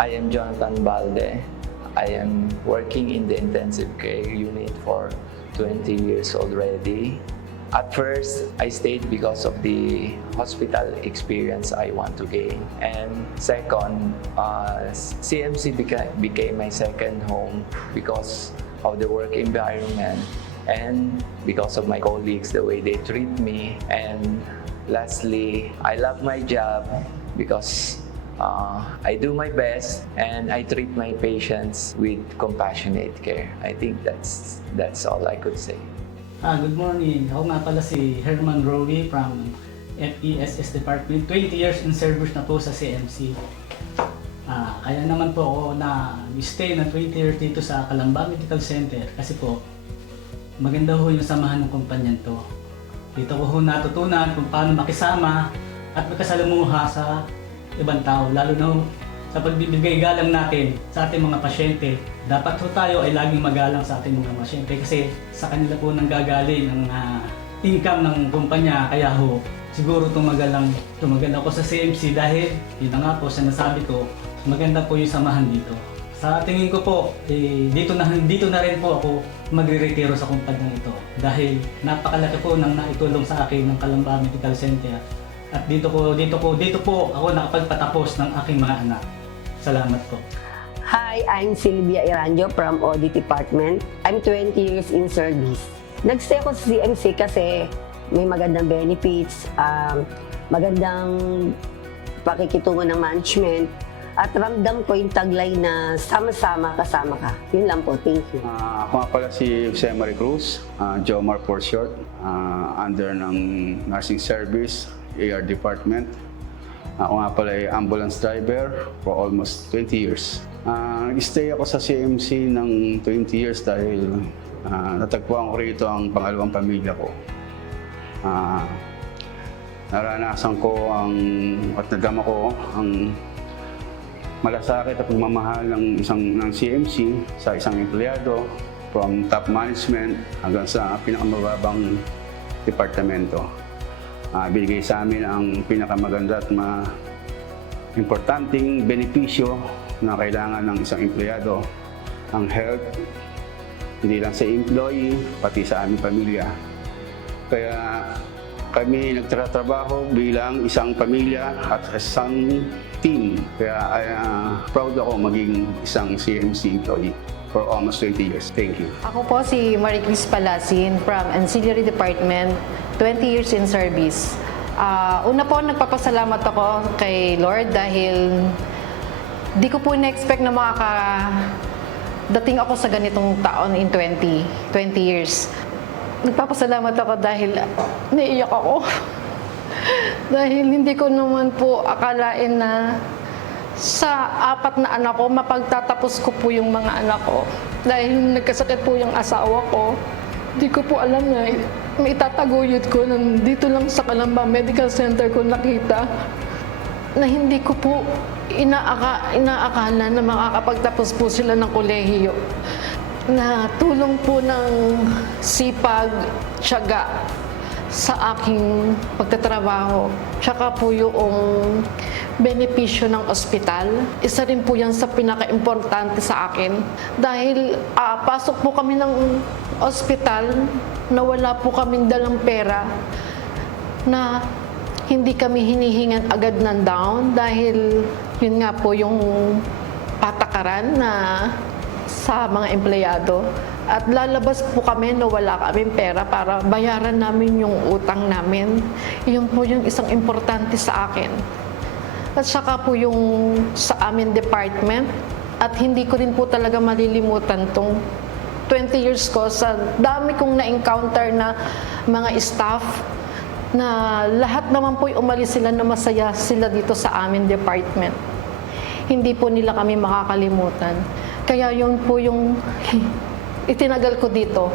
I am Jonathan Balde. I am working in the intensive care unit for 20 years already. At first, I stayed because of the hospital experience I want to gain. And second, CMC became my second home because of the work environment and because of my colleagues, the way they treat me. And lastly, I love my job because I do my best and I treat my patients with compassionate care. I think that's all I could say. Good morning. Ako nga pala si Herman Rowe from FESS Department. 20 years in service na po sa CMC. Kaya naman po ako na-stay na 20 years dito sa Calamba Medical Center kasi po maganda ho yung samahan ng kumpanyan to. Dito ko ho natutunan kung paano makisama at magkasalamuha sa ibang tao, lalo na sa pagbibigay galang natin sa ating mga pasyente. Dapat ho tayo ay laging magalang sa ating mga pasyente kasi sa kanila po nanggagaling ang income ng kumpanya. Kaya ho, siguro tumagal ako sa CMC dahil yun na nga po sinasabi ko, maganda po yung samahan dito. Sa tingin ko po, dito na rin po ako magre-retiro sa kumpanya ito dahil napakalaki po ng naitulong sa akin ng Calamba Medical Center. At dito po ako nakapagpatapos ng aking mga anak. Salamat po. Hi, I'm Silvia Iranjo from Audit Department. I'm 20 years in service. Nagstay ako sa CMC kasi may magandang benefits, magandang pakikitungo ng management, at ramdam ko yung taglay na sama-sama kasama ka. Yun lang po, thank you. Ako nga pala si Jose Marie Cruz, Jomar for short, under ng nursing service, AR department. Ako nga pala ay ambulance driver for almost 20 years. Nag-stay ako sa CMC ng 20 years dahil natagpuan ko rito ang pangalawang pamilya ko. Naranasan ko at nagama ko ang malasakit at pagmamahal ng CMC sa isang empleyado from top management hanggang sa pinakamababang departamento. Binigay sa amin ang pinakamaganda at importanteng benepisyo na kailangan ng isang empleyado, ang health, hindi lang sa employee, pati sa aming pamilya. Kaya kami nagtatrabaho bilang isang pamilya at isang team. Kaya proud ako maging isang CMC employee for almost 20 years. Thank you. Ako po si Marie Cris Palasin from Ancillary Department, 20 years in service. Una po, nagpapasalamat ako kay Lord dahil di ko po na-expect na dating ako sa ganitong taon in 20 years. Nagpapasalamat ako dahil naiiyak ako. Dahil hindi ko naman po akalain na sa 4 na anak ko, mapagtatapos ko po yung mga anak ko. Dahil nagkasakit po yung asawa ko, hindi ko po alam na may itataguyod ko dito lang sa Calamba Medical Center ko nakita na hindi ko po inaakala na makakapagtapos po sila ng kolehiyo. Na tulong po ng sipag, tiyaga sa aking pagtatrabaho. Tsaka po yung benepisyo ng ospital. Isa rin po yan sa pinaka-importante sa akin. Dahil pasok po kami ng ospital na wala po kaming dalang pera, na hindi kami hinihingan agad ng down dahil yun nga po yung patakaran na sa mga empleyado. At lalabas po kami na wala kaming pera para bayaran namin yung utang namin. Yun po yung isang importante sa akin. At saka po yung sa amin department, at hindi ko rin po talaga malilimutan tong 20 years ko sa dami kong na-encounter na mga staff na lahat naman po umalis sila na masaya sila dito sa amin department. Hindi po nila kami makakalimutan. Kaya yun po yung itinagal ko dito.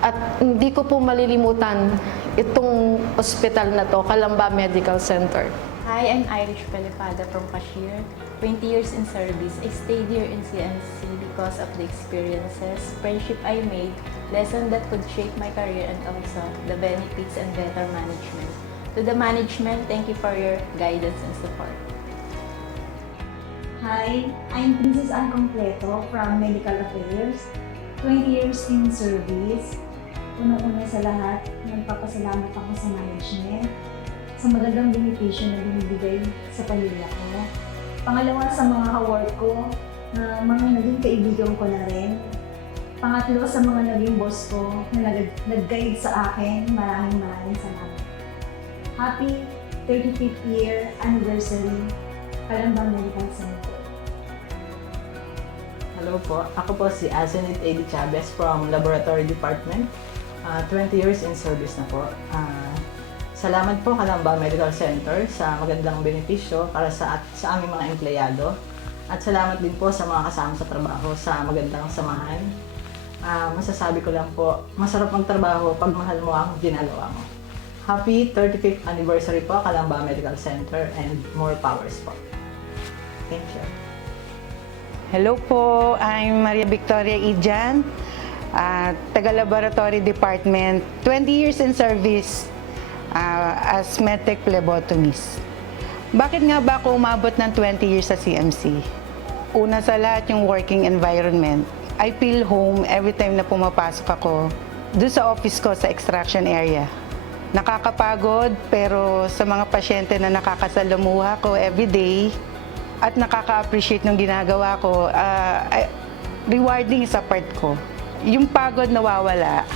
At hindi ko po malilimutan itong ospital na to, Calamba Medical Center. Hi, I'm Irish Pelifada from Cashier. 20 years in service. I stayed here in CMC because of the experiences, friendship I made, lessons that could shape my career, and also the benefits and better management. To the management, thank you for your guidance and support. Hi, I'm Princess Ann Completo from Medical Affairs. 20 years in service. Unang-una sa lahat, nagpapasalamat ako sa management sa magandang benepisyo na binibigay sa pamilya ko. Pangalawa, sa mga kawork ko na mga naging kaibigan ko na rin. Pangatlo, sa mga naging boss ko na nag-guide sa akin. Maraming salamat. Happy 35th year anniversary, Calambang Medical Center. Hello po, ako po si Asenit A.D. Chavez from Laboratory Department. 20 years in service na po. Salamat po Calamba Medical Center sa magandang benepisyo para sa aming mga empleyado. At salamat din po sa mga kasama sa trabaho sa magandang samahan. Masasabi ko lang po, masarap ang trabaho pag mahal mo ang ginagawa mo. Happy 35th anniversary po Calamba Medical Center and more powers po. Thank you. Hello po, I'm Maria Victoria Ijan, taga-Laboratory Department, 20 years in service as medtech phlebotomist. Bakit nga ba ako umabot ng 20 years sa CMC? Una sa lahat yung working environment. I feel home every time na pumapasok ako doon sa office ko sa extraction area. Nakakapagod pero sa mga pasyente na nakakasalamuha ko everyday, at nakaka-appreciate ng ginagawa ko, rewarding sa part ko. Yung pagod nawawala,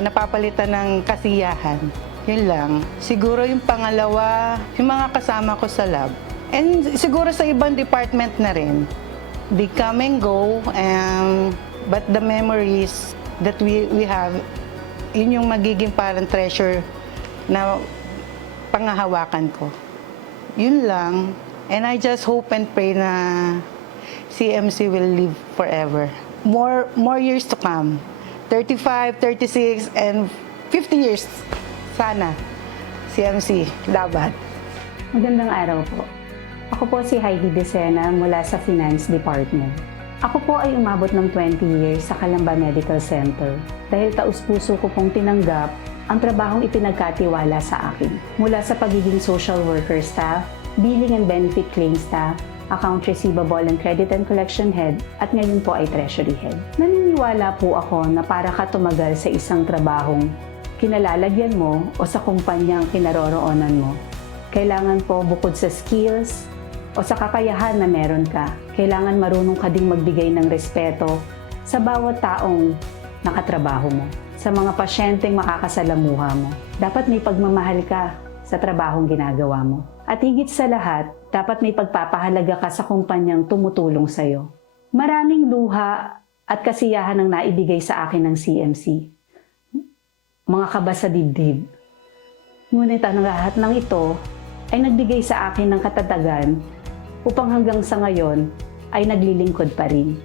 napapalitan ng kasiyahan. Yun lang. Siguro yung pangalawa, yung mga kasama ko sa lab. And siguro sa ibang department na rin. They come and go, but the memories that we have, yun yung magiging parang treasure na pangahawakan ko. Yun lang. And I just hope and pray na CMC will live forever. More years to come. 35, 36, and 50 years. Sana. CMC, laban. Magandang araw po. Ako po si Heidi Decena mula sa Finance Department. Ako po ay umabot ng 20 years sa Calamba Medical Center dahil taus-puso ko pong tinanggap ang trabahong ipinagkatiwala sa akin. Mula sa pagiging social worker staff, billing and benefit claim staff, account receivable and credit and collection head, at ngayon po ay treasury head. Naniniwala po ako na para ka tumagal sa isang trabahong kinalalagyan mo o sa kumpanyang kinaroroonan mo, kailangan po bukod sa skills o sa kakayahan na meron ka, kailangan marunong ka ding magbigay ng respeto sa bawat taong nakatrabaho mo, sa mga pasyenteng makakasalamuha mo. Dapat may pagmamahal ka sa trabahong ginagawa mo. At higit sa lahat, dapat may pagpapahalaga ka sa kumpanyang tumutulong sa'yo. Maraming luha at kasiyahan ang naibigay sa akin ng CMC. Mga kaba sa dibdib. Ngunit ang lahat ng ito ay nagbigay sa akin ng katatagan upang hanggang sa ngayon ay naglilingkod pa rin.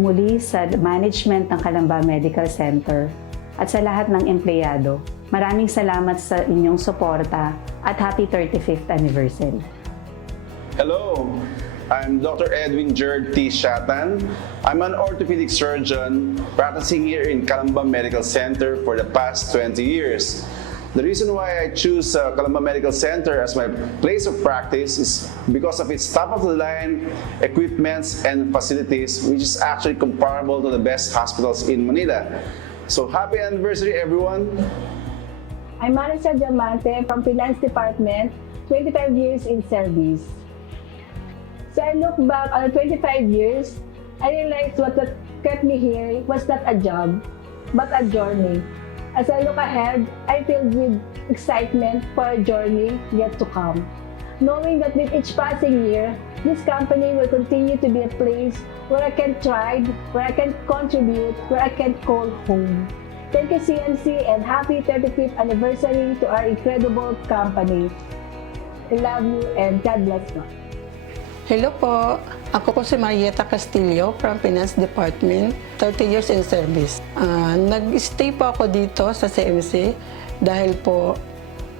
Muli sa management ng Calamba Medical Center at sa lahat ng empleyado, maraming salamat sa inyong suporta at happy 35th anniversary. Hello, I'm Dr. Edwin Jerd T. Shatan. I'm an orthopedic surgeon practicing here in Calamba Medical Center for the past 20 years. The reason why I choose Calamba Medical Center as my place of practice is because of its top-of-the-line equipments and facilities, which is actually comparable to the best hospitals in Manila. So happy anniversary, everyone! I'm Marisa Diamante from Finance Department, 25 years in service. So I look back on 25 years, I realized what kept me here was not a job, but a journey. As I look ahead, I filled with excitement for a journey yet to come. Knowing that with each passing year, this company will continue to be a place where I can thrive, where I can contribute, where I can call home. Thank you CMC and happy 35th anniversary to our incredible company. I love you and God bless you. Hello po, ako po si Marieta Castillo from Finance Department, 30 years in service. Nag-stay po ako dito sa CMC dahil po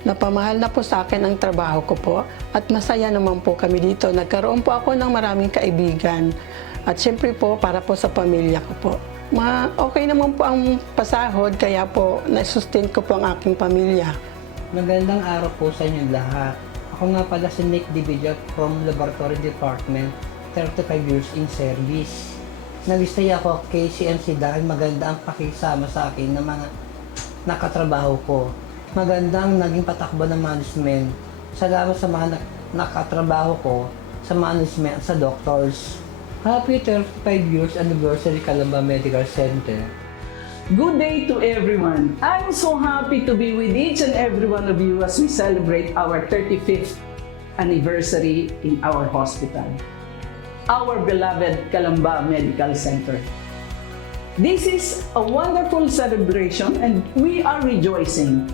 napamahal na po sa akin ang trabaho ko po at masaya naman po kami dito. Nagkaroon po ako ng maraming kaibigan at syempre po para po sa pamilya ko po. Okay naman po ang pasahod kaya po na-sustain ko po ang aking pamilya. Magandang araw po sa inyo lahat. Ako nga pala si Nick Dividia from Laboratory Department, 35 years in service. Nalistay ako kay CMC dahil maganda ang pakisama sa akin ng mga nakatrabaho ko. Magandang naging patakbo ng management. Salamat sa mga nakatrabaho ko sa management at sa doctors. Happy 35 years anniversary Calamba Medical Center. Good day to everyone. I'm so happy to be with each and every one of you as we celebrate our 35th anniversary in our hospital, our beloved Calamba Medical Center. This is a wonderful celebration and we are rejoicing.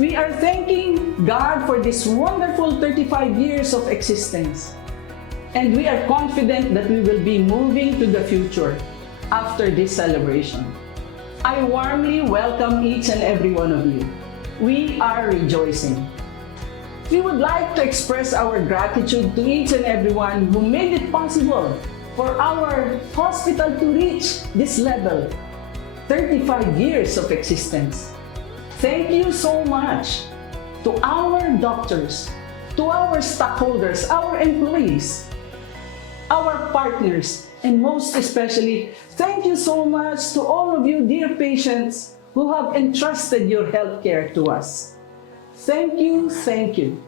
We are thanking God for this wonderful 35 years of existence. And we are confident that we will be moving to the future after this celebration. I warmly welcome each and every one of you. We are rejoicing. We would like to express our gratitude to each and everyone who made it possible for our hospital to reach this level, 35 years of existence. Thank you so much to our doctors, to our stockholders, our employees, our partners, and most especially, thank you so much to all of you dear patients who have entrusted your healthcare to us. Thank you, thank you.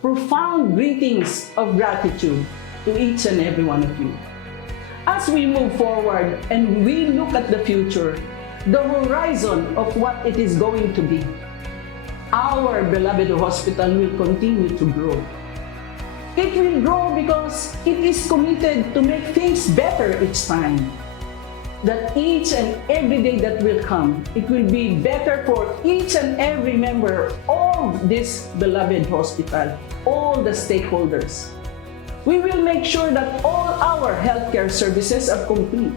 Profound greetings of gratitude to each and every one of you. As we move forward and we look at the future, the horizon of what it is going to be, our beloved hospital will continue to grow. It will grow because it is committed to make things better each time. That each and every day that will come, it will be better for each and every member of this beloved hospital, all the stakeholders. We will make sure that all our healthcare services are complete.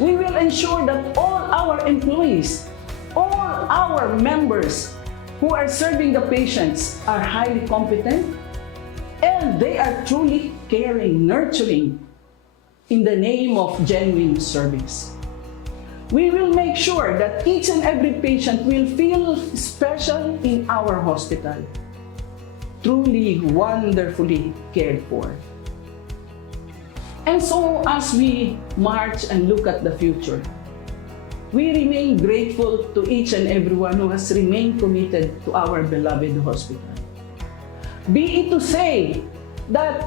We will ensure that all our employees, all our members who are serving the patients are highly competent, and they are truly caring, nurturing in the name of genuine service. We will make sure that each and every patient will feel special in our hospital, truly wonderfully cared for. And so as we march and look at the future, we remain grateful to each and everyone who has remained committed to our beloved hospital. Be it to say that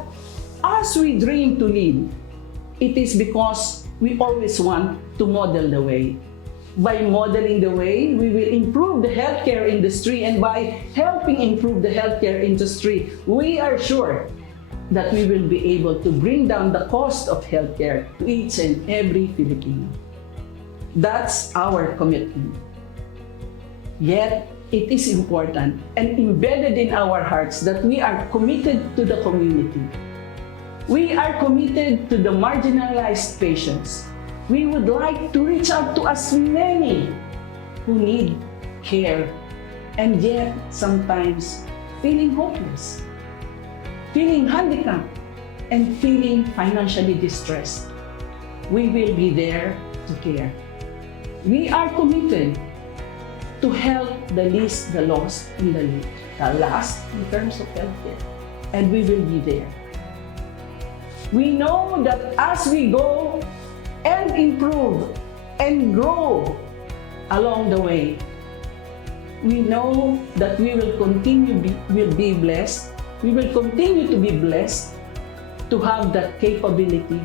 as we dream to lead, it is because we always want to model the way. By modeling the way, we will improve the healthcare industry, and by helping improve the healthcare industry, we are sure that we will be able to bring down the cost of healthcare to each and every Filipino. That's our commitment. Yet, it is important and embedded in our hearts that we are committed to the community. We are committed to the marginalized patients. We would like to reach out to as many who need care and yet sometimes feeling hopeless, feeling handicapped, and feeling financially distressed. We will be there to care. We are committed to help the least, the lost, and the last in terms of healthcare. And we will be there. We know that as we go and improve and grow along the way, we know that we will will be blessed. We will continue to be blessed to have that capability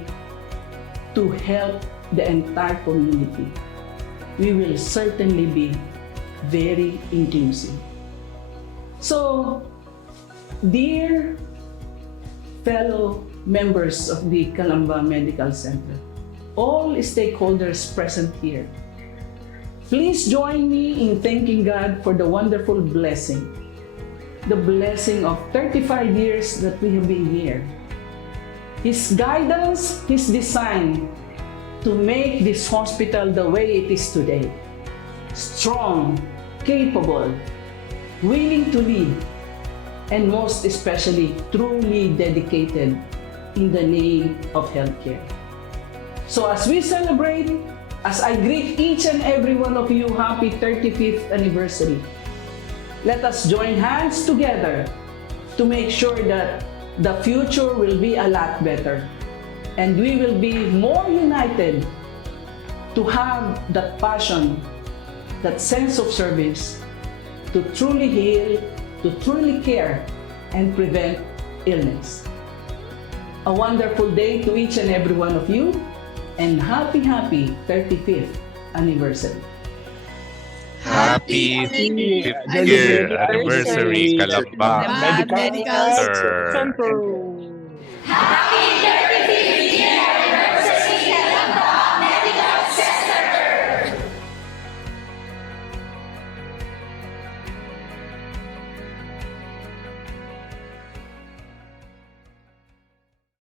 to help the entire community. We will certainly be very inclusive. So, dear fellow members of the Calamba Medical Center, all stakeholders present here, please join me in thanking God for the wonderful blessing, the blessing of 35 years that we have been here. His guidance, His design to make this hospital the way it is today. Strong, capable, willing to lead, and most especially truly dedicated in the name of healthcare. So as we celebrate, as I greet each and every one of you, happy 35th anniversary, let us join hands together to make sure that the future will be a lot better and we will be more united to have that passion, that sense of service, to truly heal, to truly care, and prevent illness. A wonderful day to each and every one of you, and happy 35th anniversary. Happy 5th year anniversary, Calamba Medical Center. Happy